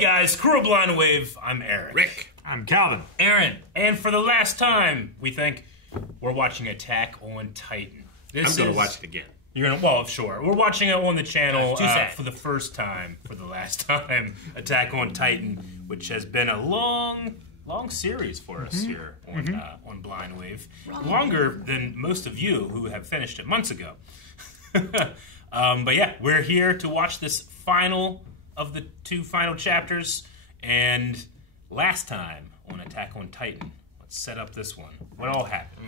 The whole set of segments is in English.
guys, Crew of Blind Wave, I'm Eric. Rick. I'm Calvin. Aaron. And for the last time, we think, we're watching Attack on Titan. I'm going to watch it again. You're gonna, well, sure. We're watching it on the channel for the first time, for the last time, Attack on Titan, which has been a long series for us here on Blind Wave. Longer than most of you who have finished it months ago. But yeah, we're here to watch this final of the 2 final chapters. And last time on Attack on Titan, let's set up this one. What all happened?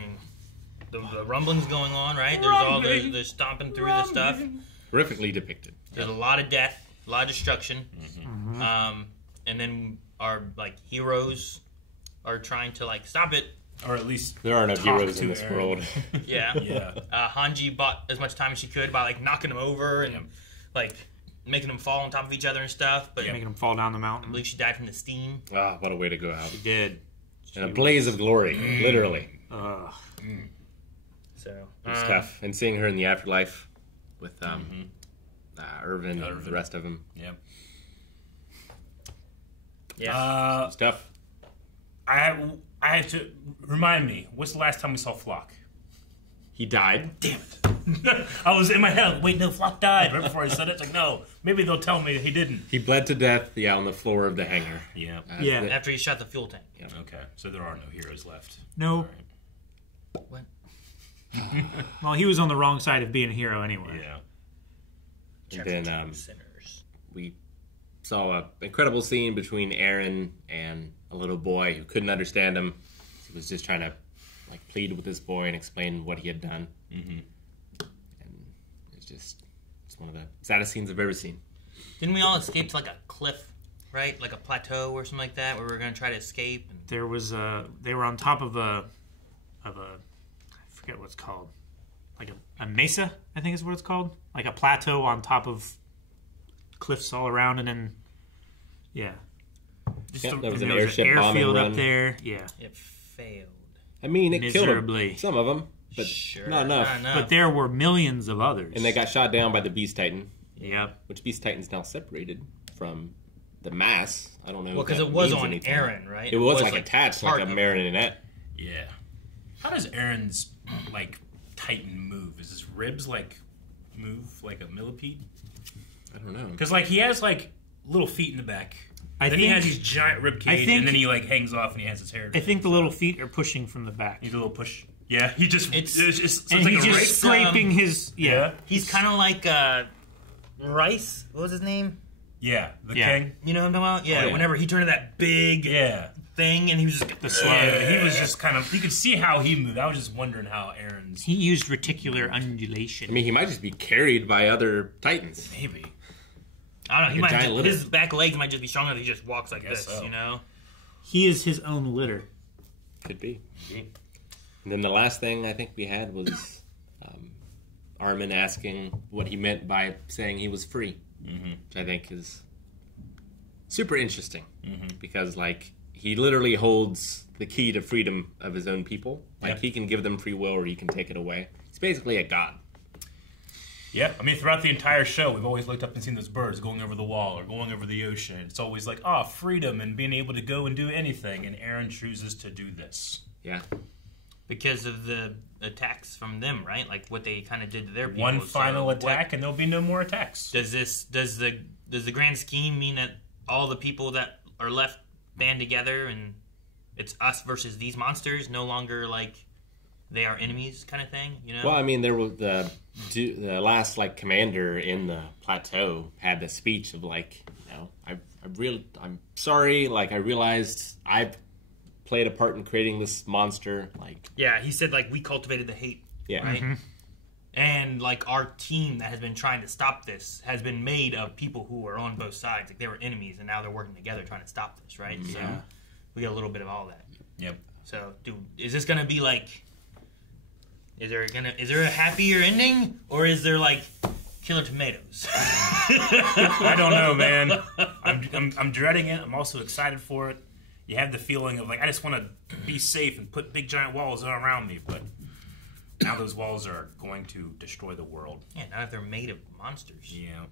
The rumbling's going on, right? There's all the stomping through the stuff. Horrifically depicted. There's a lot of death, a lot of destruction. And then our heroes are trying to stop it. Or at least there are no heroes in this world. Yeah. Hanji bought as much time as she could by knocking them over and making them fall on top of each other and stuff. But making them fall down the mountain. I believe she died from the steam. Ah, what a way to go out. She did. In a blaze of glory, literally. So it's tough. And seeing her in the afterlife with Irvin and the rest of them. Yeah. It's tough. I have to remind me. What's the last time we saw Flock? He died. Damn it! I was in my head. Wait, no, Flock died right before I said it. It's like, no, maybe they'll tell me he didn't. He bled to death. Yeah, on the floor of the hangar. Yeah. After he shot the fuel tank. Yeah. Okay, so there are no heroes left. No. Right. What? Well, he was on the wrong side of being a hero anyway. Yeah. And then Sinners. we saw an incredible scene between Eren and a little boy who couldn't understand him. He was just trying to plead with this boy and explain what he had done. And it's one of the saddest scenes I've ever seen. Didn't we all escape to a cliff, right? Like a plateau or something like that, where we were going to try to escape? And... There was they were on top of a I forget what it's called. A mesa, I think is what it's called. Like a plateau on top of cliffs all around, and then There was an airfield up there. Yeah. It failed. I mean, it killed them. Some of them, but sure, not enough. But there were millions of others. And they got shot down by the Beast Titan. Yep. Which Beast Titan's now separated from the mass. I don't know. Well, because it was on Eren, right? It was attached like a marionette. Yeah. How does Eren's Titan move? Is his ribs move like a millipede? I don't know. Because he has little feet in the back. Then he has these giant rib cage, and then he hangs off and he has his hair. I think the little feet are pushing from the back. He's a little push. Yeah, he just and he's just scraping his He's kind of like Rice. What was his name? Yeah, the king. You know what I'm talking about? Yeah. Whenever he turned into that big thing, and he was just the slug. Yeah, he was just kind of. You could see how he moved. I was just wondering how Eren's. He used reticular undulation. I mean, he might just be carried by other Titans. Maybe. I don't know. He might his back legs might just be strong enough. He just walks like this. So. You know. He is his own litter. Could be. And then the last thing I think we had was Armin asking what he meant by saying he was free, which I think is super interesting because he literally holds the key to freedom of his own people. He can give them free will or he can take it away. He's basically a god. Yeah, I mean, throughout the entire show, we've always looked up and seen those birds going over the wall or going over the ocean. It's always freedom and being able to go and do anything, and Eren chooses to do this. Yeah. Because of the attacks from them, right? What they kind of did to their people. One final attack, and there'll be no more attacks. Does the grand scheme mean that all the people that are left band together, and it's us versus these monsters, no longer they are enemies, kind of thing? You know. Well, I mean, there was the last commander in the plateau had the speech of I'm sorry. I realized I've played a part in creating this monster. Yeah, he said we cultivated the hate. Yeah. Right. And our team that has been trying to stop this has been made of people who are on both sides. They were enemies, and now they're working together trying to stop this. Right. Yeah. So we got a little bit of all that. Yep. So, dude, is this gonna be Is there a happier ending, or is there killer tomatoes? I don't know, man. I'm dreading it. I'm also excited for it. You have the feeling of I just want to be safe and put big giant walls around me, but now those walls are going to destroy the world. Yeah, now that they're made of monsters. Yeah.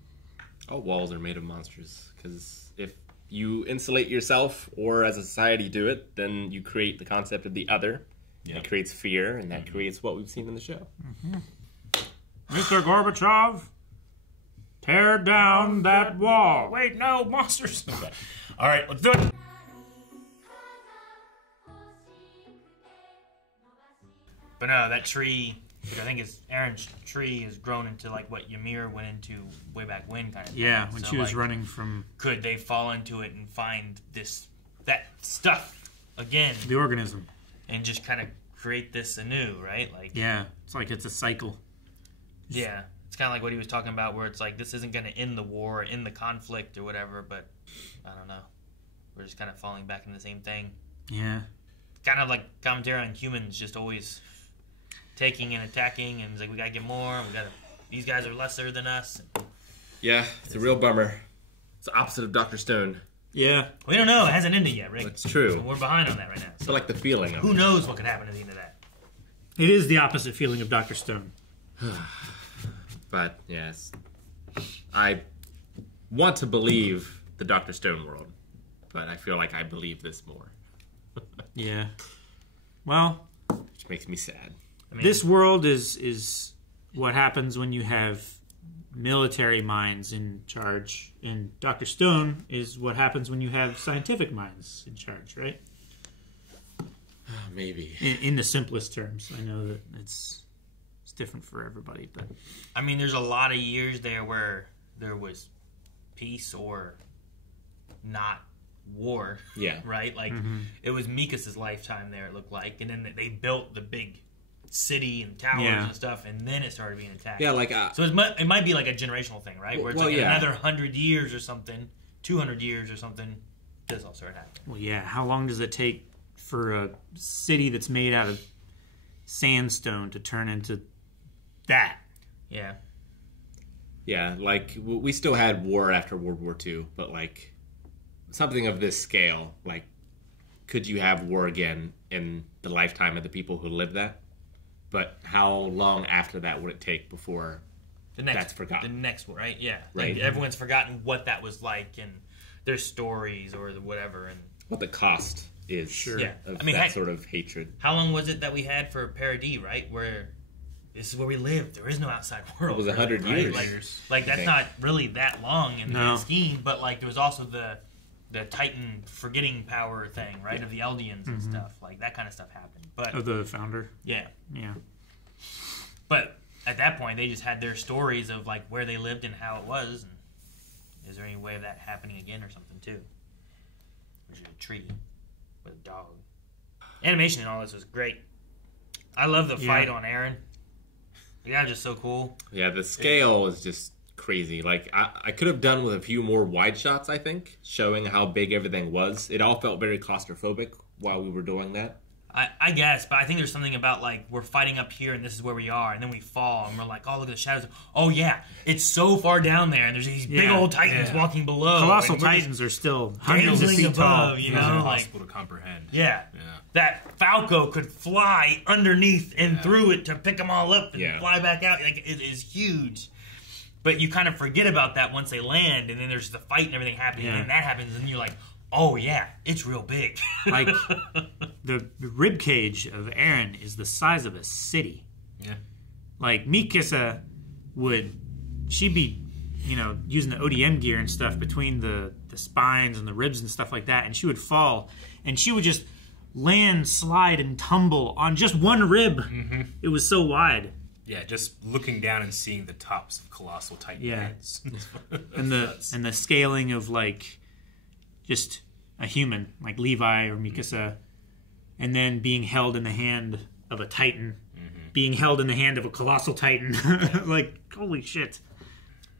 All walls are made of monsters because if you insulate yourself, or as a society do it, then you create the concept of the other. Yeah. It creates fear, and that creates what we've seen in the show. Mr. Gorbachev, tear down that wall. Wait, no, monsters. Okay. All right, let's do it. But no, that tree, which I think is Aaron's tree, is grown into like what Ymir went into way back when, kind of thing. Yeah, when So, she was like, running from could they fall into it and find that stuff again, the organism. and just kind of create this anew, right? Like, Yeah, it's a cycle. yeah, it's kind of like what he was talking about, where it's like this isn't going to end the war, end the conflict, or whatever. But I don't know, we're just kind of falling back into the same thing. Yeah. Kind of like commentary on humans, just always taking and attacking, and it's like we gotta get more. These guys are lesser than us. Yeah, it's a real bummer. It's the opposite of Dr. Stone. Yeah. We don't know. It hasn't ended yet, Rick. That's true. So we're behind on that right now. So like the feeling of Who it. knows what could happen at the end of that? It is the opposite feeling of Dr. Stone. But, yes. I want to believe the Dr. Stone world, but I feel like I believe this more, Yeah. Well, which makes me sad. I mean, this world is what happens when you have military minds in charge, and Dr. Stone is what happens when you have scientific minds in charge, right? Maybe. In the simplest terms. I know that it's different for everybody, but I mean, there's a lot of years there where there was peace or not war. Yeah. Right? Like, it was Mikas's lifetime there, it looked like. And then they built the big city and towers Yeah. and stuff, and then it started being attacked. Yeah, like... So it might be like a generational thing, right? Where it's Well, like yeah. another 100 years or something, 200 years or something, this all started happening. well, yeah. How long does it take for a city that's made out of sandstone to turn into that? Yeah. Yeah, like, we still had war after World War II, but, like, something of this scale, like, could you have war again in the lifetime of the people who lived that? But how long after that would it take before that's forgotten? The next one, right? Yeah. Right. Like, everyone's forgotten what that was like and their stories or whatever. And what the cost is Yeah. of I mean, that heck- sort of hatred? how long was it that we had for Paradis, right? Where this is where we live. There is no outside world. It was really, 100 right? years. Like I that's think. not really that long in No. the scheme, but like there was also the Titan forgetting power thing, right? Of the Eldians and stuff. Like that kind of stuff happened. But Of the founder? yeah. Yeah. But at that point they just had their stories of like where they lived and how it was, and is there any way of that happening again or something too? There's a tree with a dog. Animation and all this was great. I love the fight on Aaron. The guy was just so cool. Yeah, the scale is just crazy. Like, I could have done with a few more wide shots, I think, showing how big everything was. It all felt very claustrophobic while we were doing that. I guess, but I think there's something about like we're fighting up here and this is where we are, and then we fall and we're like, oh look at the shadows. Oh yeah, it's so far down there, and there's these big Yeah. old titans walking below. Colossal and we're just Titans are still hundreds of dancing feet tall. above, you Those know, are like impossible to comprehend. yeah. Yeah. That Falco could fly underneath and through it to pick them all up and Yeah. fly back out. Like it is huge. But you kind of forget about that once they land, and then there's the fight and everything happening, Yeah. and then that happens, and you're like, oh yeah, it's real big. Like the rib cage of Aaron is the size of a city. Yeah. Like Mikasa she'd be, using the ODM gear and stuff between the spines and the ribs and stuff like that, and she would fall, and she would just land, slide, and tumble on just one rib. Mm-hmm. It was so wide. Yeah, just looking down and seeing the tops of colossal titan Yeah. heads. And the scaling of like just a human like Levi or Mikasa, and then being held in the hand of a titan, being held in the hand of a colossal titan. Like holy shit.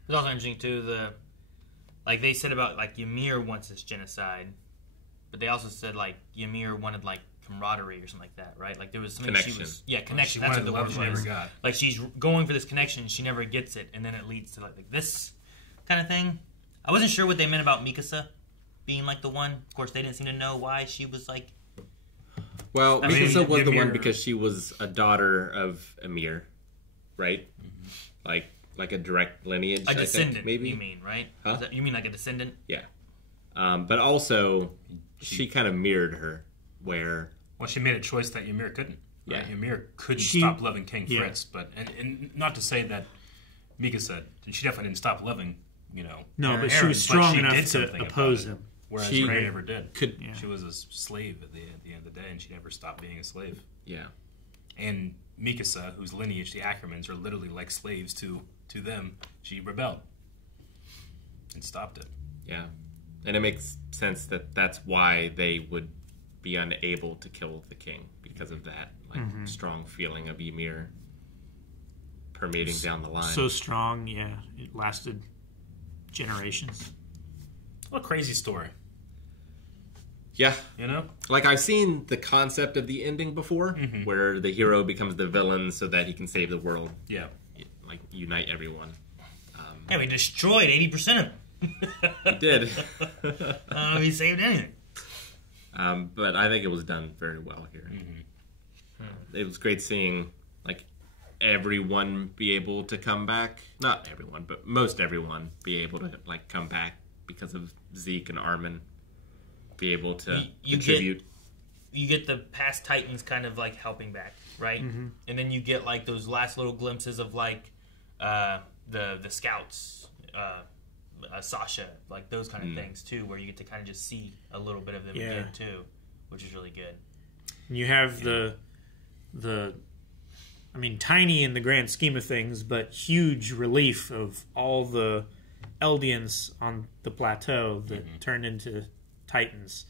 It's also interesting too. Like they said about like Ymir wants this genocide, but they also said like Ymir wanted like camaraderie or something like that, right? Like there was something Connection. she was connection. She That's wanted what the love word she never was. got. Like she's going for this connection, she never gets it, and then it leads to like this kind of thing. I wasn't sure what they meant about Mikasa being like the one. Of course, they didn't seem to know why she was like. Well, I mean, Mikasa was the one Ymir- because she was a daughter of Emir, right? Like a direct lineage, A I descendant, think, maybe? you mean, right? Huh? You mean like a descendant? Yeah. But also, she kind of mirrored her, where Well, she made a choice that Ymir couldn't. Right? Yeah. Ymir couldn't She- stop loving King yeah. Fritz, but and not to say that Mikasa, she definitely didn't stop loving, No, Aaron, but she was strong she enough did to something oppose about it, him. whereas She- Rey never did. could Yeah. She was a slave at the end of the day, and she never stopped being a slave. yeah. And Mikasa, whose lineage, the Ackermans, are literally like slaves to them, she rebelled and stopped it. Yeah, and it makes sense that that's why they would be unable to kill the king because of that strong feeling of Ymir permeating down the line. So strong, yeah. It lasted generations. What a crazy story, yeah, you know? like I've seen the concept of the ending before, where the hero becomes the villain so that he can save the world, Yeah. like unite everyone. Yeah, we destroyed 80% of them. He did, I don't know if he saved anything. but I think it was done very well here. It was great seeing like everyone be able to come back. Not everyone, but most everyone be able to like come back because of Zeke and Armin. Be able to You contribute. You get the past Titans kind of like helping back, right? And then you get like those last little glimpses of like the scouts, Sasha, like those kind of things too, where you get to kind of just see a little bit of them Yeah. again too, which is really good. And you have the I mean, tiny in the grand scheme of things, but huge relief of all the Eldians on the plateau that turned into Titans,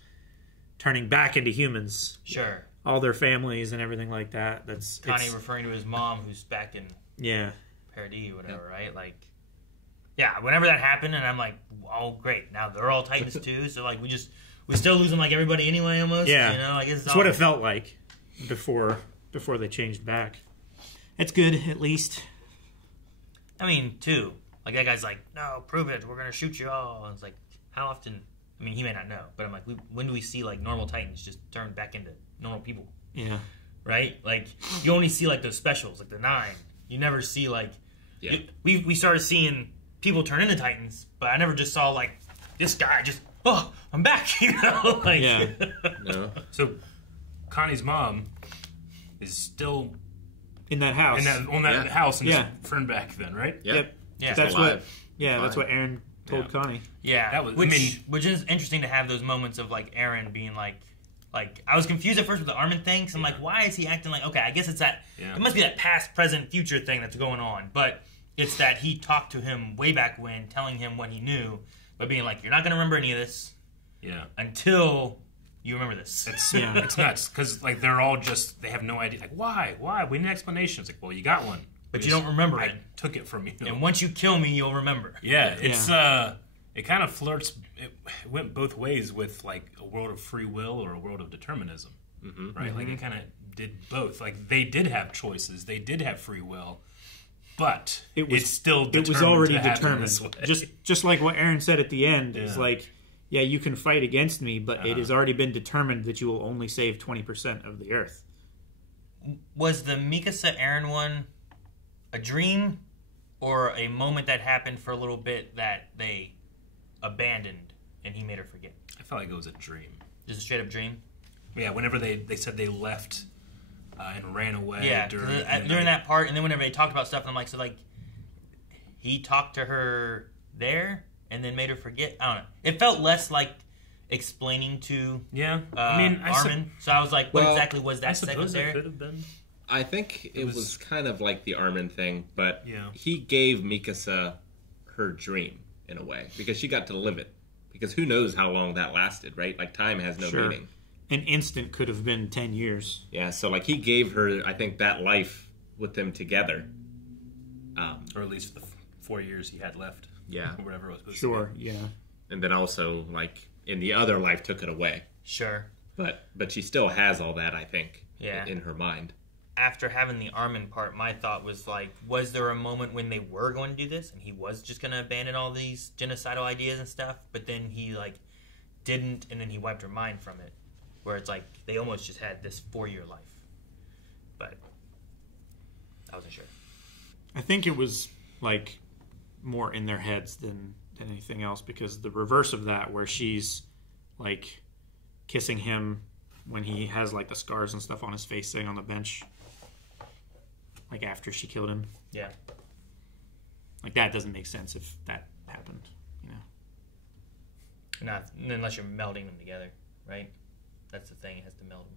turning back into humans. Sure. All their families and everything like that. Connie referring to his mom, who's back in yeah. Paradis or whatever, right? Like, yeah, whenever that happened, and I'm like, oh, great, now they're all Titans too, so like we still lose them like everybody anyway, almost. Yeah. You know, I guess it's That's all, what it felt like before they changed back. It's good, at least. I mean, too, like that guy's like, no, prove it, we're gonna shoot you all. And it's like, how often? I mean, he may not know, but I'm like, when do we see like normal Titans just turn back into normal people? Yeah. Right? Like, you only see like those specials, like the 9. You never see like, Yeah. we started seeing people turn into Titans, but I never just saw like this guy just, oh, I'm back, you know? Like, Yeah. No, So Connie's mom is still In that house. on that Yeah. house and Yeah. just turned back then, right? yeah, Yep. Yeah. That's alive. what. Yeah, that's what Aaron told Yeah. Connie. Yeah, That was- I which mean- which is interesting to have those moments of like Aaron being like I was confused at first with the Armin thing. Cause I'm like, why is he acting like? Okay, I guess it's that. Yeah. It must be that past, present, future thing that's going on. But it's that he talked to him way back when, telling him what he knew, but being like, you're not gonna remember any of this Yeah. until you remember this. It's Yeah. it's nuts because like they're all just they have no idea like why we need an explanation. It's like, well, you got one, But you don't remember I it. took it from you. And once you kill me, you'll remember. Yeah, it's it kind of flirts. It went both ways with like a world of free will or a world of determinism, right? Like it kind of did both. Like they did have choices, they did have free will, but it's still It was determined already to happen determined. this way. Just like what Aaron said at the end is Yeah. like, yeah, you can fight against me, but it has already been determined that you will only save 20% of the Earth. Was the Mikasa Aaron one a dream or a moment that happened for a little bit that they abandoned and he made her forget? I felt like it was a dream. Just a straight up dream? Yeah, whenever they said they left and ran away Yeah, during during that part, and then whenever they talked about stuff, and I'm like, so like, he talked to her there and then made her forget? I don't know. It felt less like explaining to Yeah, I mean, Armin. So I was like, what Well, exactly was I that segment suppose there? it could have been. I think it was kind of like the Armin thing, but Yeah. he gave Mikasa her dream in a way because she got to live it. Because who knows how long that lasted, right? Like time has no Sure. meaning. An instant could have been 10 years. Yeah, so like he gave her, I think, that life with them together. Or at least the 4 years he had left. Yeah. Or whatever it was supposed Sure, to be. yeah. And then also like in the other life took it away. Sure. But she still has all that, I think, Yeah. in her mind. After having the Armin part, my thought was like, was there a moment when they were going to do this and he was just going to abandon all these genocidal ideas and stuff, but then he like didn't, and then he wiped her mind from it, where it's like they almost just had this 4-year life. But I wasn't sure. I think it was like more in their heads than than anything else, because the reverse of that, where she's like kissing him when he has like the scars and stuff on his face sitting on the bench, like after she killed him. Yeah. Like that doesn't make sense if that happened, you know. Not unless you're melding them together, right? That's the thing. It has to meld them.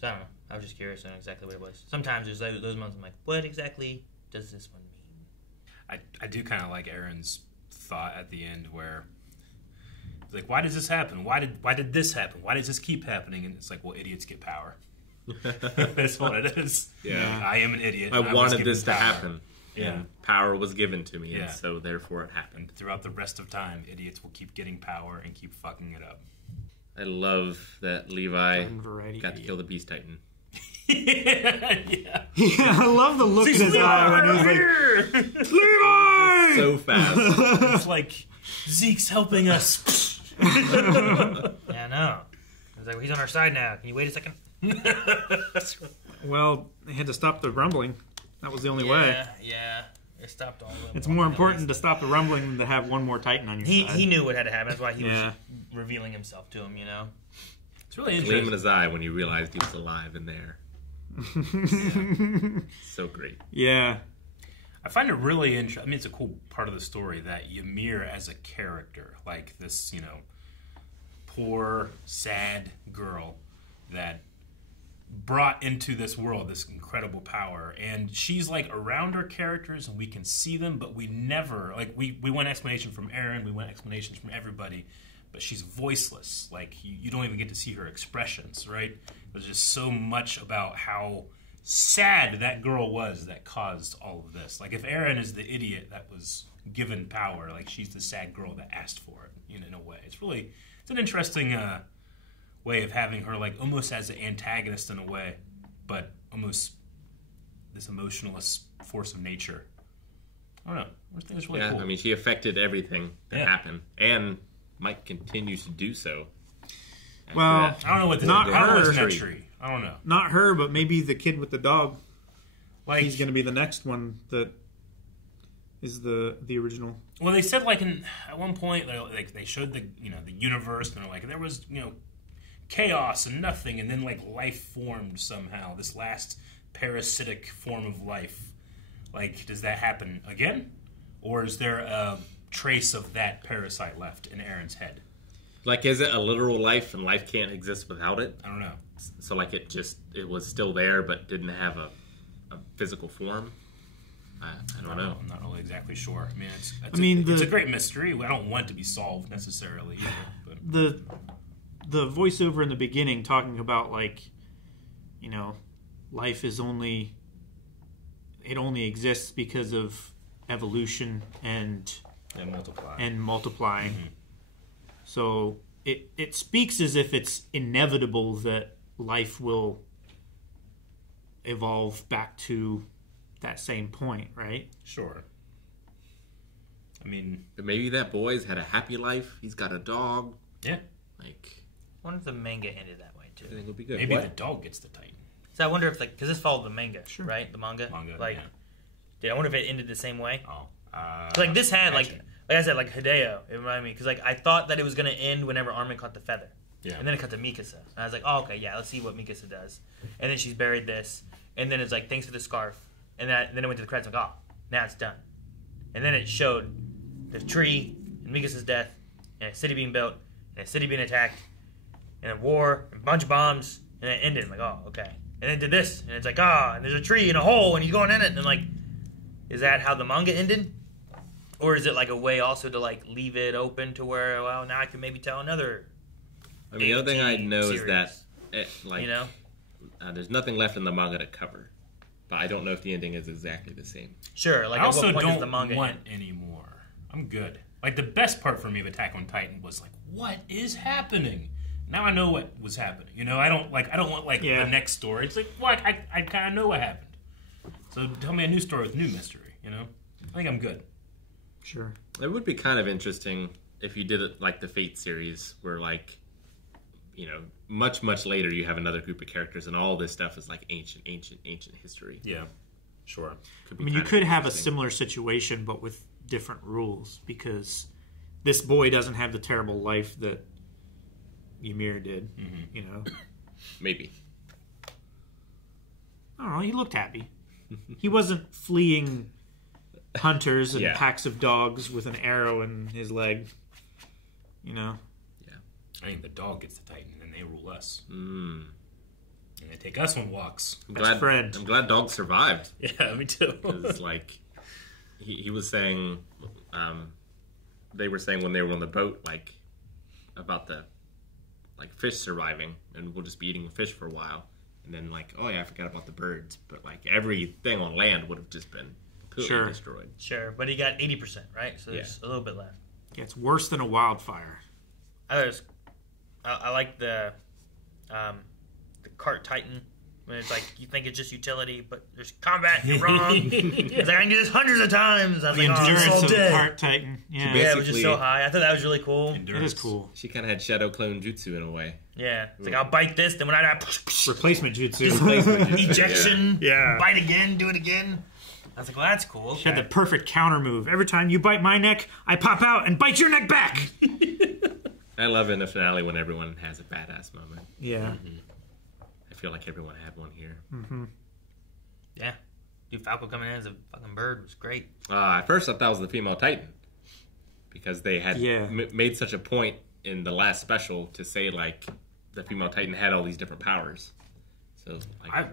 So I don't know. I was just curious on exactly what it was. Sometimes there's those moments I'm like, what exactly does this one mean? I do kind of like Aaron's thought at the end where it's like, why does this happen? Why did this happen? Why does this keep happening? And it's like, well, idiots get power. That's what it is. Yeah. I am an idiot. I and was wanted given this to power. happen. Yeah. And power was given to me, Yeah. and so therefore it happened. And throughout the rest of time, idiots will keep getting power and keep fucking it up. I love that Levi Garden variety got to idiot. kill the Beast Titan. Yeah. Yeah, I love the look in his eye when he was like, Levi! So fast. It's like, Zeke's helping us. Yeah, I know. I was like, well, he's on our side now. Can you wait a second? Well, they had to stop the rumbling. That was the only way. Yeah. It stopped all of them. It's more important to stop the rumbling than to have one more Titan on your side. He knew what had to happen. That's why he Yeah. was revealing himself to him, you know? It's really Gleam in interesting. his eye when he realized he was alive in there. So great. Yeah. I find it really interesting. I mean, it's a cool part of the story that Ymir as a character, like this, poor, sad girl that brought into this world this incredible power, and she's like around her characters and we can see them, but we never, like, we want explanation from Aaron, we want explanations from everybody, but she's voiceless. Like, you don't even get to see her expressions, right? There's just so much about how sad that girl was that caused all of this. Like, if Aaron is the idiot that was given power, like, she's the sad girl that asked for it, in a way. It's an interesting way of having her, like, almost as an antagonist in a way, but almost this emotionless force of nature. I don't know. I think it's really Yeah, cool. I mean, she affected everything that Yeah. happened, and might continue to do so. after Well, that. I don't know what this Not I don't know what's in her. that tree. I don't know. Not her, but maybe the kid with the dog. Like, He's going to be the next one that is the original. well, they said, like, at one point, like, they showed the universe, and they're like, there was chaos and nothing, and then, like, life formed somehow. This last parasitic form of life. Like, does that happen again, or is there a trace of that parasite left in Aaron's head? Like, is it a literal life and life can't exist without it? I don't know. So, like, it was still there but didn't have a physical form? I don't know. I'm not really exactly sure. I mean, it's the- a great mystery. I don't want it to be solved necessarily either. But The voiceover in the beginning talking about, like, life is only exists because of evolution and multiplying. Mm-hmm. So it speaks as if it's inevitable that life will evolve back to that same point, right? Sure. I mean, But maybe that boy's had a happy life. He's got a dog. yeah. Like, I wonder if the manga ended that way, too. I think it'll be good. Maybe What? the dog gets the Titan. So I wonder if, like, because this followed the manga, Sure. right? The manga? Like, yeah. I wonder if it ended the same way. Oh. 'Cause, like, this had, like imagine. I said, like, Hideo, it reminded me, because, like, I thought that it was going to end whenever Armin caught the feather. Yeah. And then it cut to Mikasa. And I was like, oh, okay, yeah, let's see what Mikasa does. And then she's buried this. And then it's like, thanks for the scarf. And then it went to the credits, like, oh, now it's done. And then it showed the tree, and Mikasa's death, and a city being built, and a city being attacked, and a war, and a bunch of bombs, and it ended. I'm like, oh, okay. And then it did this, and it's like, and there's a tree in a hole, and he's going in it. And I'm like, is that how the manga ended? Or is it like a way also to like leave it open to where, well, now I can maybe tell another, I mean, the other thing I know is series. that, there's nothing left in the manga to cover. But I don't know if the ending is exactly the same. Sure, like I at also what point does don't the manga want end? any more. I'm good. Like, the best part for me of Attack on Titan was like, what is happening? Now I know what was happening. I don't want like Yeah. the next story. It's like, what? I kind of know what happened. So tell me a new story with new mystery. I think I'm good. Sure. It would be kind of interesting if you did it like the Fate series, where like, much, much later you have another group of characters and all this stuff is like ancient history. Yeah, sure. Could I be mean, you kind of could have a interesting. similar situation, but with different rules, because this boy doesn't have the terrible life that Ymir did. You know, Maybe. I don't know. He looked happy. He wasn't fleeing hunters and Yeah. packs of dogs with an arrow in his leg. You know. I think the dog gets the Titan, and they rule us. Mm. And they take us on walks. Friend. I'm glad Dog survived. Yeah, me too. Because, like, he was saying, they were saying when they were on the boat, like, about the, like, fish surviving, and we'll just be eating fish for a while. And then, like, oh yeah, I forgot about the birds. But, like, everything on land would have just been completely destroyed. Sure, but he got 80%, right? So there's a little bit left. It's worse than a wildfire. I like the cart Titan. When it's like, you think it's just utility, but there's combat, you're wrong. It's like, I can do this hundreds of times. I was The like, endurance oh, of the dead. cart titan. Yeah, Yeah, it was just Basically- so high. I thought that was really cool. it is cool. She kind of had Shadow Clone Jutsu in a way. Yeah. It's like, I'll bite this, then when I die, Replacement jutsu. ejection, Yeah. bite again, do it again. I was like, well, that's cool. She had the perfect counter move. Every time you bite my neck, I pop out and bite your neck back. I love in the finale when everyone has a badass moment. Yeah. I feel like everyone had one here. Yeah. Dude, Falco coming in as a fucking bird was great. At first, I thought it was the female Titan because they had Yeah. made such a point in the last special to say like the female Titan had all these different powers. So like, I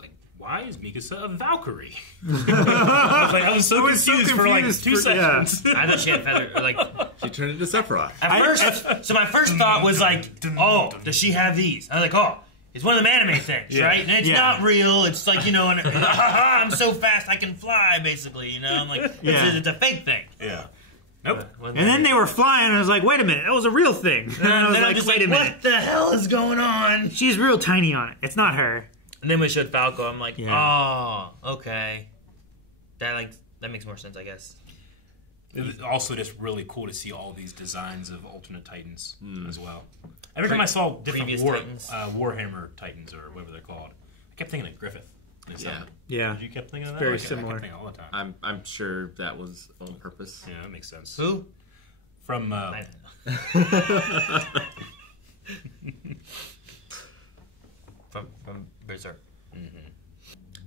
like, why is Mikasa a Valkyrie? I was so confused for like 2 seconds. I thought she had feather, or like, she turned into Sephiroth. at first, so my first thought was like, oh, does she have these? I was like, oh, it's one of them anime things, right? And it's not real. It's like, you know, and, I'm so fast I can fly, basically, you know? I'm like, it's a fake thing. Yeah. Nope. And then they were flying, and I was like, wait a minute, that was a real thing. And I was then I'm like, just wait a minute. what the hell is going on? She's real tiny on it. It's not her. And then we showed Falco. I'm like, Yeah. oh, okay. That makes more sense, I guess. It was also just really cool to see all these designs of alternate Titans as well. Every time I saw different Previous Titans. Warhammer Titans or whatever they're called, I kept thinking of Griffith. Yeah. You kept thinking of that? very I kept similar. thinking all the time. I'm sure that was on purpose. Yeah, that makes sense. Who? From I don't know. from Berserk.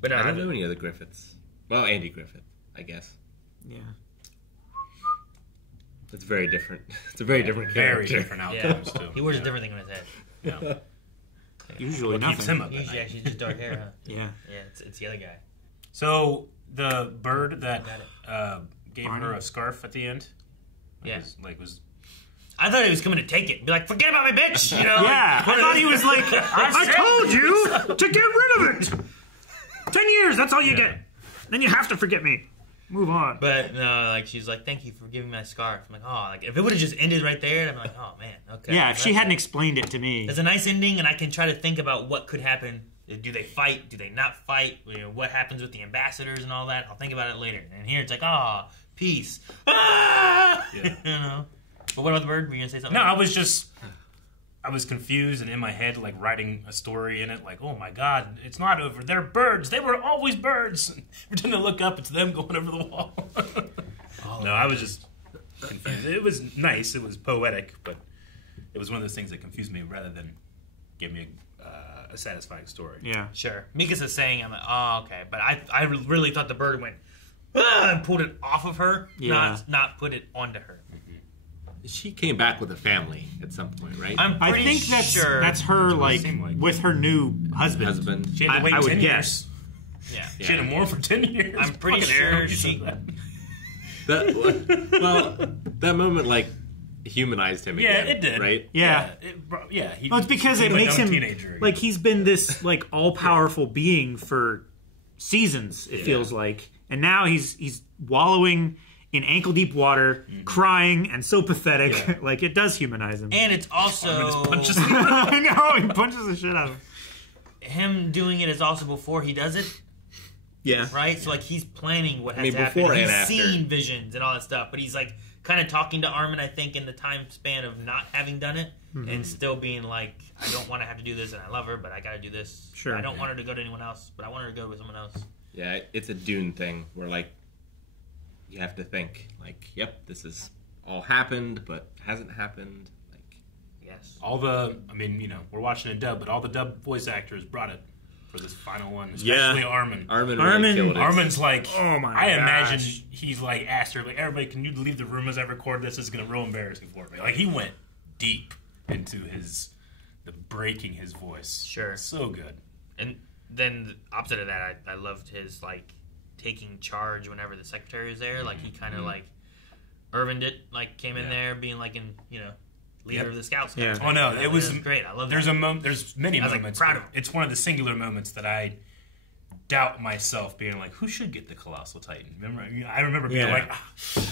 But I don't know any other Griffiths. Well, Andy Griffith, I guess. Yeah. It's very different. It's a very different very character. different outcomes too. He wears a different thing on his head. Yeah. Usually What keeps him nothing. up at Usually, night. actually, just dark hair, huh? Yeah. Yeah, it's the other guy. So the bird that Got gave her a scarf at the end, Yeah. was I thought he was coming to take it. Be like, forget about my bitch! You know? Yeah, I thought he was like, I told you to get rid of it. 10 years, that's all you get. Then you have to forget me. Move on. But no, like she's like, "Thank you for giving me my scarf." I'm like, "Oh, like if it would have just ended right there, I'm like, oh man, okay." Yeah, if she That's- hadn't explained it to me. It's a nice ending, and I can try to think about what could happen. Do they fight? Do they not fight? You know, what happens with the ambassadors and all that? I'll think about it later. And here it's like, ah, peace. Ah! Yeah. You know. But what about the bird? Were you gonna say something? No, I was confused and in my head, like writing a story in it, like, oh my god, it's not over. They're birds. They were always birds. Pretend to look up, it's them going over the wall. No, I was just confused. It was nice. It was poetic, but it was one of those things that confused me rather than give me a satisfying story. Yeah. Sure. Mikasa's saying, I'm like, oh, okay. But I really thought the bird went, ah, and pulled it off of her, Yeah. not put it onto her. She came back with a family at some point, right? I'm I pretty think sure. that's her, like, seem like. with her new husband. Husband. She had to wait I would 10 guess. years. Yeah. She had to mourn for 10 years. I'm pretty Fucking sure Aaron, you she- said that. That moment, like, humanized him Yeah, again. it did. Right? Yeah. He, Well, it's because he it went makes young him teenager again. like he's been this like all-powerful being for seasons. It feels like, and now he's wallowing in ankle-deep water, crying and so pathetic. Yeah. Like it does humanize him. And it's also punches I know he punches the shit out of him. him doing it is also before he does it, Yeah, right? So like he's planning what has mean, to happen. before He's and after. seen visions and all that stuff, but he's like kind of talking to Armin, I think, in the time span of not having done it and still being like, I don't want to have to do this, and I love her, but I got to do this. Sure. I don't want her to go to anyone else, but I want her to go with someone else. Yeah, it's a Dune thing where, like, you have to think, like, yep, this is all happened, but hasn't happened. Like, Yes. We're watching a dub, but all the dub voice actors brought it for this final one, Yeah. especially Armin. Armin Armin- really killed it. Armin's like, Oh my I imagine gosh. he's like asked her, like, everybody, can you leave the room as I record this? This is going to be real embarrassing for me. Like, he went deep into the breaking his voice. Sure. So good. And then the opposite of that, I loved his like taking charge whenever the secretary was there. Like he kind of like Irvined it, like came in there being like leader of the Scouts. Yeah. Oh no, it was great. I love There's that. there's many I was, like, moments. proud of him. It's one of the singular moments that I doubt myself being like, who should get the Colossal Titan? Remember, I remember being Yeah. like,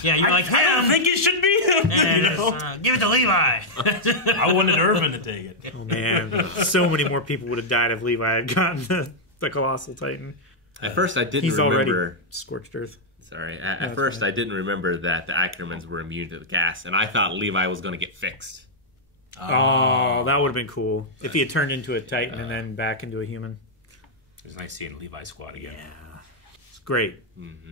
Yeah, you're like, I don't him. think it should be him. And You know? give it to Levi. I wanted Irvin to take it. Oh man, so many more people would have died if Levi had gotten the Colossal Titan. At first, I didn't He's already remember. scorched earth. Sorry. At first, I didn't remember that the Ackermans were immune to the gas, and I thought Levi was going to get fixed. Oh, that would have been cool if he had turned into a Titan and then back into a human. It was nice seeing Levi Squad again. It's great.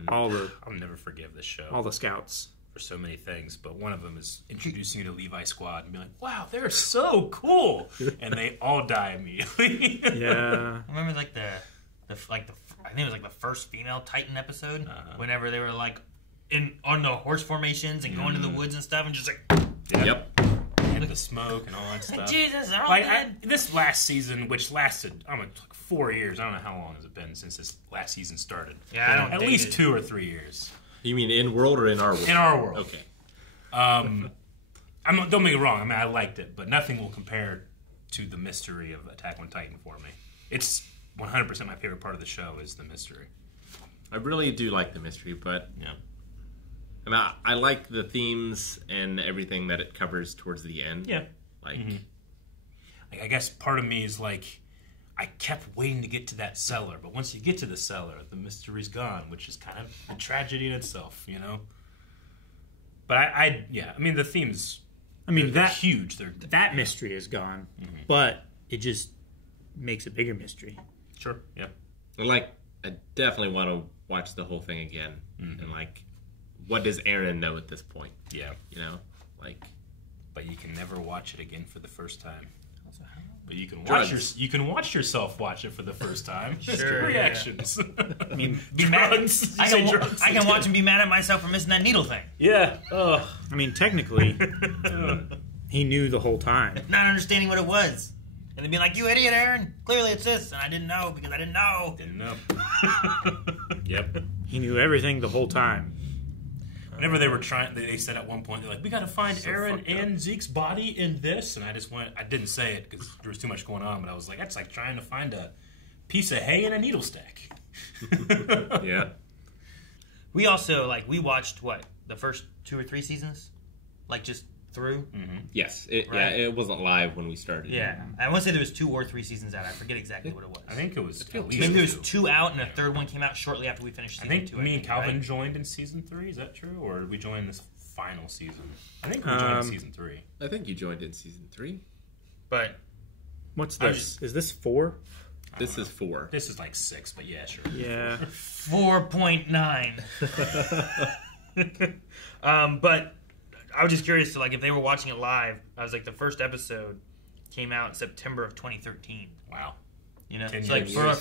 All I'll never forgive this show the Scouts. for so many things, but one of them is introducing you to Levi Squad and be like, wow, they're so cool. And they all die immediately. Yeah. I remember like the I think it was like the first female Titan episode. Whenever they were like on the horse formations and going to the woods and stuff, and just like Yep. And the smoke and all that stuff. Jesus, they're all Like dead. this last season, which lasted, like 4 years. I don't know how long has it been since this last season started. Yeah, I don't At think least it- 2 or 3 years You mean in world or in our world? in our world. Okay. Don't make it wrong. I mean, I liked it, but nothing will compare to the mystery of Attack on Titan for me. It's 100% my favorite part of the show is the mystery. I really do like the mystery, but Yeah. I mean, I like the themes and everything that it covers towards the end. Yeah. Like, I guess part of me is like, I kept waiting to get to that cellar, but once you get to the cellar, the mystery's gone, which is kind of a tragedy in itself, you know? But I mean, the themes, I mean, they're that huge. that mystery is gone, but it just makes a bigger mystery. Sure, yeah. I definitely want to watch the whole thing again. And, like, what does Aaron know at this point? Yeah, You know? Like, but you can never watch it again for the first time. But you can Drugs. you can watch yourself watch it for the first time. Just Sure, your yeah. reactions. I mean, Be mad. Drugs. I You say can, drugs. I can watch and be mad at myself for missing that needle thing. Yeah. Ugh. I mean, technically, he knew the whole time. Not understanding what it was. And then being like, you idiot, Aaron. Clearly it's this. And I didn't know because I didn't know. Didn't know. Yep. He knew everything the whole time. Whenever they were trying, they said at one point, they're like, we got to find Aaron and Zeke's body in this. And I didn't say it because there was too much going on, but I was like, that's like trying to find a piece of hay in a needle stack. yeah. We also, we watched, the first 2 or 3 seasons? Like, just through? Yes. Right. Yeah, it wasn't live when we started. Yeah. I want to say there was 2 or 3 seasons out. I forget exactly what it was. I think it was at Maybe least there was 2. 2 out, and a third one came out shortly after we finished I season think 2. me and Calvin right? joined in season 3. Is that true? Or did we join this final season? I think we joined in season 3. I think you joined in season 3. But What's I this? Is this 4? This is 4. This is like 6, but yeah, sure. Yeah. 4.9. But I was just curious to if they were watching it live. I was like, the first episode came out in September of 2013. Wow. You know, 10 so years. for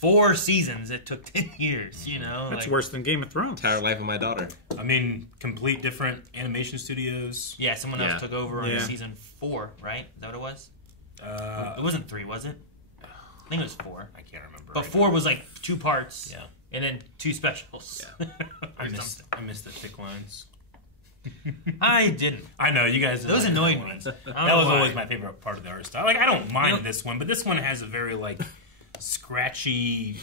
4 seasons, it took 10 years. You know, That's worse than Game of Thrones. Entire life of my daughter. I mean, complete different animation studios. Yeah, someone Yeah. else took over Yeah. on season 4, right? Is that what it was? Uh, It wasn't 3, was it? I think it was 4. I can't remember. But right 4 was 2 parts. Yeah. And then 2 specials. now. I Or missed, something. I missed the thick lines. I didn't. I know, you guys. Those didn't annoyed like me. the thick lines. I don't That know was why. always my favorite part of the art style. I don't mind You know- this one, but this one has a very, scratchy,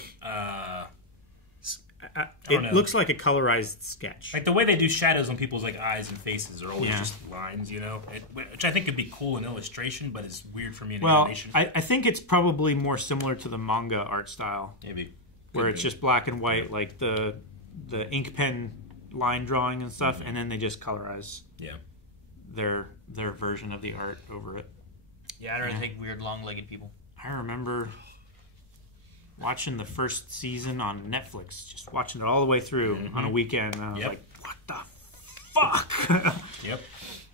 It know. looks like a colorized sketch. the way they do shadows on people's, eyes and faces are always Yeah. just lines, which I think could be cool in illustration, but it's weird for me in Well, animation. I think it's probably more similar to the manga art style, Maybe. where Could it's be. just black and white, like the ink pen line drawing and stuff, and then they just colorize Yeah. their version of the art over it. Yeah, I don't take weird long-legged people. I remember watching the first season on Netflix, just watching it all the way through on a weekend. And I was Yep. like, what the fuck. Yep.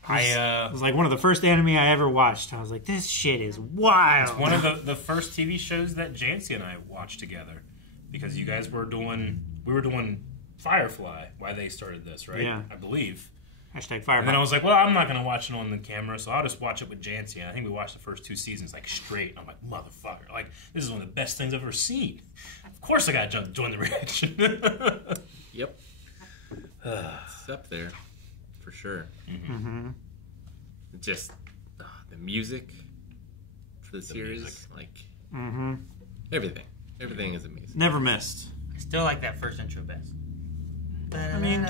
It was like one of the first anime I ever watched. I was like, this shit is wild. One of the first TV shows that Jancy and I watched together, because you guys were doing Firefly. Why they started this, right? Yeah. I believe. Hashtag Firefly. And then I was like, well, I'm not going to watch it on the camera, so I'll just watch it with Jancy. And I think we watched the first 2 seasons like straight. And I'm like, motherfucker, like this is one of the best things I've ever seen. Of course, I got to join the reaction. Yep. It's up there for sure. Mm-hmm. Just the music for the series, music. like Mm-hmm. everything is amazing. Never missed. I still like that first intro best. I mean,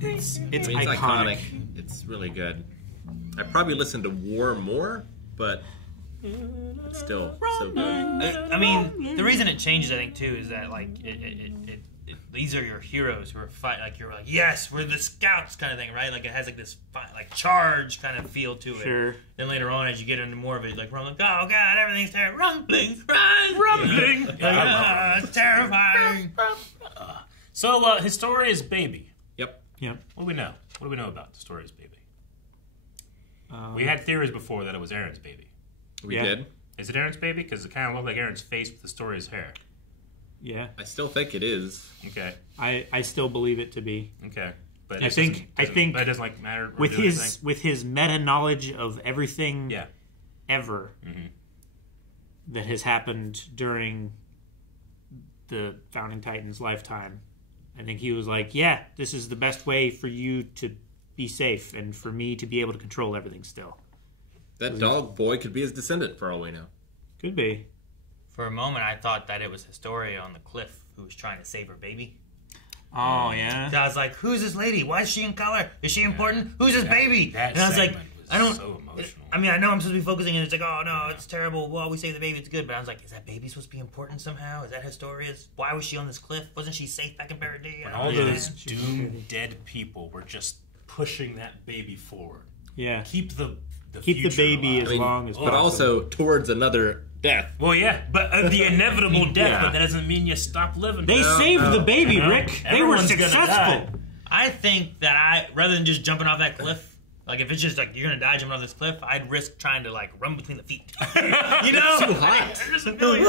it's I mean, it's iconic. It's really good. I probably listened to War more, but it's still so good. I mean, the reason it changes, I think, too, is that like these are your heroes who are fight. Like you're like, yes, we're the scouts, kind of thing, right? Like it has like this like charge kind of feel to it. Sure. Then later on, as you get into more of it, like we're like, oh god, everything's terrible, rumbling. It's terrifying. So, Historia's baby. Yep. Yep. What do we know? What do we know about Historia's baby? We had theories before that it was Aaron's baby. We Yeah. did. Is it Aaron's baby? Because it kind of looked like Aaron's face with Historia's hair. Yeah. I still think it is. Okay. I still believe it to be. Okay. But I it think- but it doesn't like matter or With do his meta knowledge of everything anything? ever that has happened during the Founding Titans' lifetime, I think he was like, yeah, this is the best way for you to be safe and for me to be able to control everything still. That dog boy could be his descendant for all we know. Could be. For a moment, I thought that it was Historia on the cliff who was trying to save her baby. Oh, yeah? I was like, who's this lady? Why is she in color? Is she important? Who's this baby? That And I was like, segment was I don't. so emotional. I mean, I know I'm supposed to be focusing, and it's like, oh no, it's terrible. Well, we save the baby, it's good. But I was like, is that baby supposed to be important somehow? Is that Historia's? Why was she on this cliff? Wasn't she safe back in Paradis? And all those doomed dead people were just pushing that baby forward. Yeah. Keep the Keep the future baby alive. as long as But possible. also towards another death. Well, yeah, but the inevitable death, Yeah. but that doesn't mean you stop living. They No, saved no. the baby, You know, Rick. They were everyone's gonna die. successful. I think that rather than just jumping off that cliff, like if it's just like you're gonna die jumping off this cliff, I'd risk trying to like run between the feet. You know? Too hot. There's a million.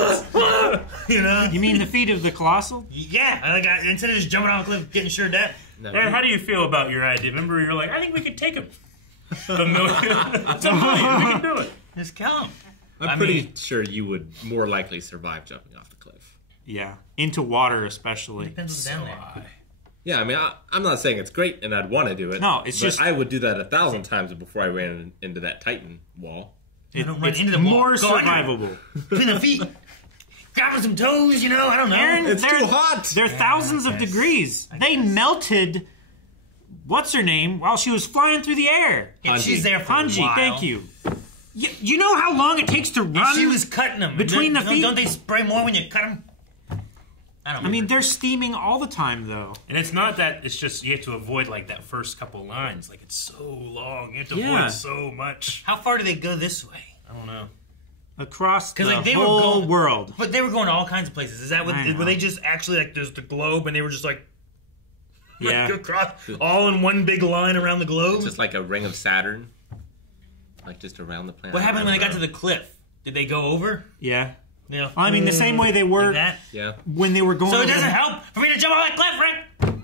You know? You mean the feet of the Colossal? Yeah. Like instead of just jumping off a cliff, getting sure death. No, Aaron, how do you feel about your idea? Remember, you're like, I think we could take him. A million. It's a million. We can do it. Just kill him. I'm pretty sure you would more likely survive jumping off the cliff. Yeah. Into water, especially. Depends what's down there. Yeah, I mean, I'm not saying it's great and I'd want to do it. No, it's but just- I would do that 1,000 times before I ran into that Titan wall. Don't run It's into the wall. more Go under. survivable. Between the feet. Grabbing some toes, you know? I don't know. Aaron, It's they're- too hot! They're thousands of degrees. They melted. What's her name? While she was flying through the air. Yeah, Hanji. she's there for a Hanji, while. thank you. You know how long it takes to run? She was cutting them. Between the feet? Don't they spray more when you cut them? I don't I mean, remember. they're steaming all the time, though. And it's not that, it's just you have to avoid like that first couple lines. Like it's so long. You have to Yeah. avoid so much. How far do they go this way? I don't know. Across the like, they were whole going- world. But they were going to all kinds of places. Is that what? I know. Were they just actually like there's the globe and they were just like Yeah. across all in one big line around the globe? It's just like a ring of Saturn. Like just around the planet. What happened when they got to the cliff? Did they go over? Yeah. You know, I mean, the same way they were like that. Yeah. when they were going So it over doesn't the- help for me to jump off that cliff, Rick.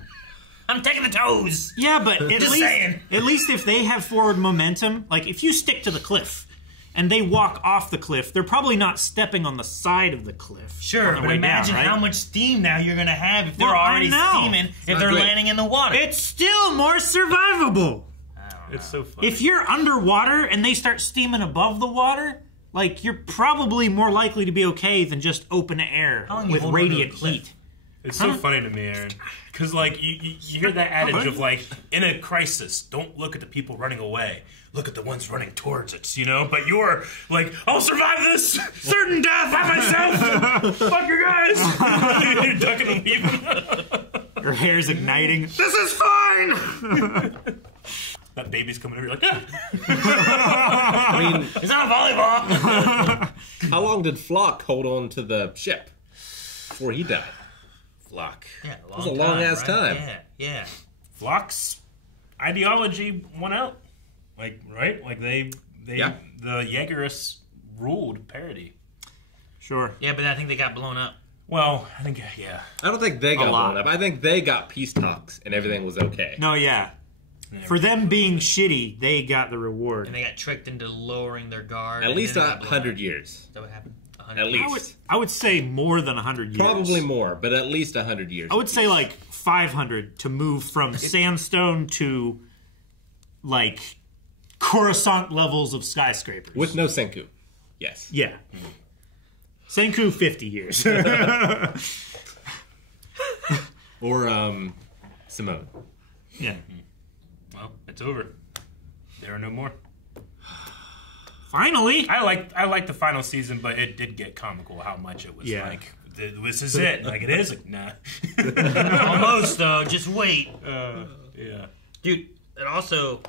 I'm taking the toes. Yeah, but at Just least, saying. at least if they have forward momentum, like if you stick to the cliff and they walk off the cliff, they're probably not stepping on the side of the cliff. Sure, on their but way imagine down, right? how much steam now you're going to have if they're Well, I already know. steaming if not they're great. landing in the water. It's still more survivable. It's so funny. If you're underwater and they start steaming above the water, like you're probably more likely to be okay than just open air How long you with hold onto a radiant cliff? heat. It's so funny to me, Aaron. Because, like, you hear that adage of, like, in a crisis, don't look at the people running away. Look at the ones running towards it, you know? But you're like, I'll survive this! Certain death by myself! Fuck you guys! You're ducking and weaving. Your hair's igniting. This is fine! That baby's coming over, you're like, I mean, It's not a volleyball. how long did Flock hold on to the ship before he died? Flock. Yeah, was a long-ass time. Yeah, yeah. Flock's ideology won out. Like, right? Like, the Jaegerists ruled parody. Sure. Yeah, but I think they got blown up. Well, I think, yeah. I don't think they got lot. blown up. I think they got peace talks and everything was okay. No, yeah. For them being shitty, they got the reward. And they got tricked into lowering their guard. At and least then they got blown 100 up. years. Is that what happened? 100 At years? least. I would say more than 100 years. Probably more, but at least 100 years. I would say like 500 to move from sandstone to like Coruscant levels of skyscrapers. With no Senku. Yes. Yeah. Senku 50 years. Or Simone. Yeah. Well, it's over. There are no more. Finally. I like the final season, but it did get comical how much it was like, this is it. Like, it is. Like, nah. Almost, though. Just wait. Yeah. Dude, it also,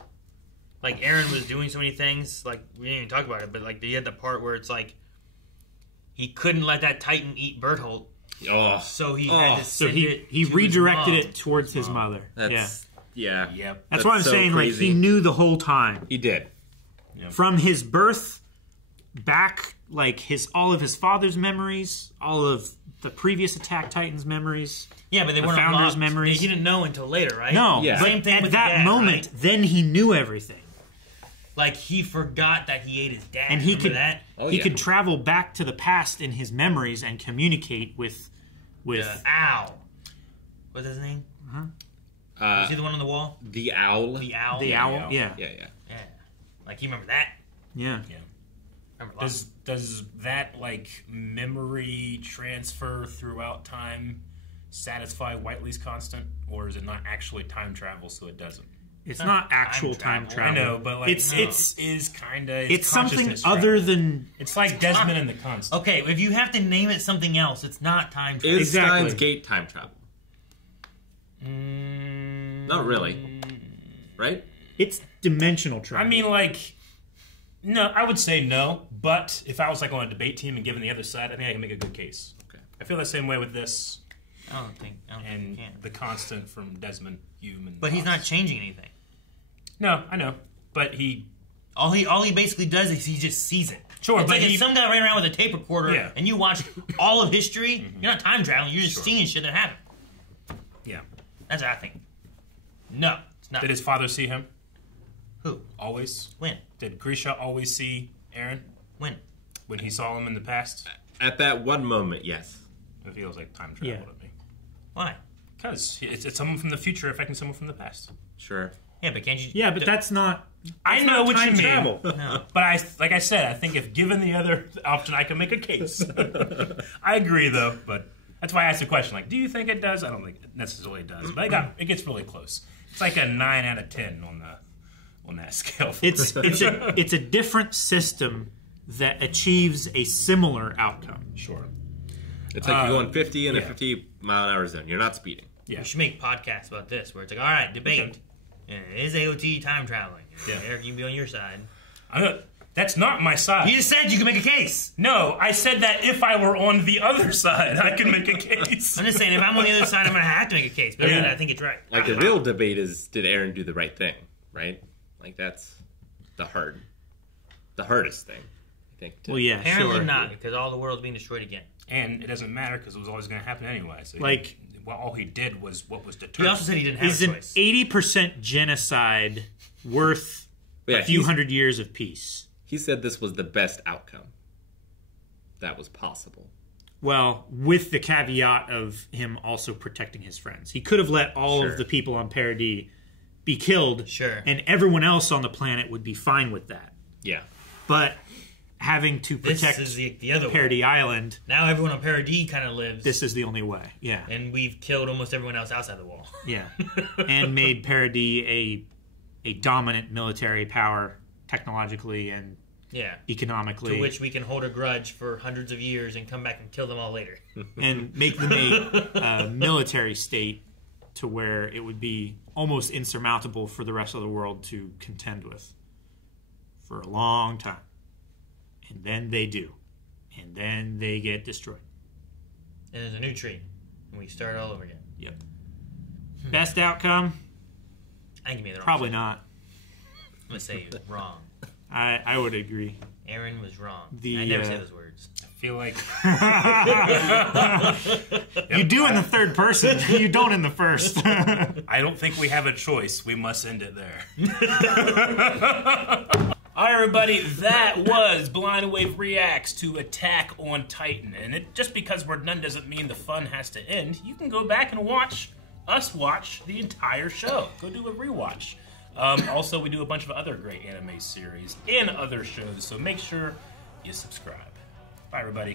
like, Aaron was doing so many things. Like, we didn't even talk about it, but, like, he had the part where it's like he couldn't let that Titan eat Berthold, Oh. so he had to So send he it he to redirected his mom. it towards his mother. That's, yeah. Yep. That's what I'm so saying. crazy. Like, he knew the whole time. He did. From his birth back, like, all of his father's memories, all of the previous Attack Titans memories. Yeah, but they The weren't founder's unlocked. memories. He didn't know until later, right? No, Yeah. but Same thing at with that the dad, moment, right? then he knew everything. Like, he forgot that he ate his dad. And he Remember could that? Oh, he yeah. could travel back to the past in his memories and communicate with Ow. What's his name? Is he the one on the wall? The owl. The owl? the owl. Yeah. Yeah. Yeah. Like, you remember that? Yeah. Remember lots. Does that, like, memory transfer throughout time satisfy Whiteley's constant, or is it not actually time travel, so it doesn't? It's not actual time travel. travel. I know, but like It's is kind of it's something other than it's like Desmond and the Constant. Okay, if you have to name it something else, it's not time travel. Is Exactly. Steins Gate time travel? Not really. Right? it's dimensional travel. I mean, like, no, I would say no. But if I was like on a debate team and given the other side, I think I can make a good case. Okay. I feel the same way with this I don't think you and can. the Constant from Desmond Hume. And But he's not Fox. changing anything. No, I know, but All he basically does is he just sees it. Sure, it's but like if he- some guy ran around with a tape recorder Yeah. and you watch all of history. You're not time traveling. You're just seeing shit that happened. yeah. That's what I think. No, it's not. Did his father see him Who? always? When? Did Grisha always see Aaron When? when he saw him in the past? At that one moment, yes. It feels like time travel Yeah. to me. Why? Because it's someone from the future affecting someone from the past. Sure. Yeah, but can't you? yeah, but that's not. I know what you time mean. travel. No. But like I said, I think if given the other option, I can make a case. I agree, though. But that's why I asked the question. Like, do you think it does? I don't think it necessarily does. But it gets really close. It's like a 9 out of 10 on that scale. It's a different system that achieves a similar outcome. sure. It's like you're going 50 in a yeah. 50-mile-an-hour zone. You're not speeding. Yeah. We should make podcasts about this where it's like, all right, debate. Okay. Is AOT time traveling? Yeah. Eric, you can be on your side. That's not my side. You just said you can make a case. No, I said that if I were on the other side, I could make a case. I'm just saying, if I'm on the other side, I'm going to have to make a case. But Yeah. I think it's right. Like, the real debate is, did Aaron do the right thing? Right? Like, that's the hardest thing, I think. Well, yeah, Apparently sure. not, because all the world's being destroyed again. And it doesn't matter because it was always going to happen anyway. So Like- all he did was what was He determined. also said he didn't have Is a an choice. 80% genocide worth Yeah, a few he's- hundred years of peace? He said this was the best outcome that was possible. Well, with the caveat of him also protecting his friends. He could have let all Sure. of the people on Paradis be killed, Sure. and everyone else on the planet would be fine with that. Yeah. But having to This protect is the other way. Paradis Island, Now everyone on Paradis kind of lives, this is the only way. Yeah, and we've killed almost everyone else outside the wall. yeah, and made Paradis a dominant military power technologically and Yeah. economically, To which we can hold a grudge for hundreds of years and come back and kill them all later. and make them a military state to where it would be almost insurmountable for the rest of the world to contend with for a long time. And then they do. And then they get destroyed. And there's a new tree. And we start all over again. Yep. Best outcome? I think you made the wrong Probably decision. not. I'm gonna say you're wrong. I would agree. Aaron was wrong. The, I never say those words. I feel like You do in the third person. You don't in the first. I don't think we have a choice. We must end it there. All right, everybody, that was Blind Wave Reacts to Attack on Titan. And just because we're done doesn't mean the fun has to end. You can go back and watch us watch the entire show. Go do a rewatch. Also, we do a bunch of other great anime series and other shows, so make sure you subscribe. Bye, everybody.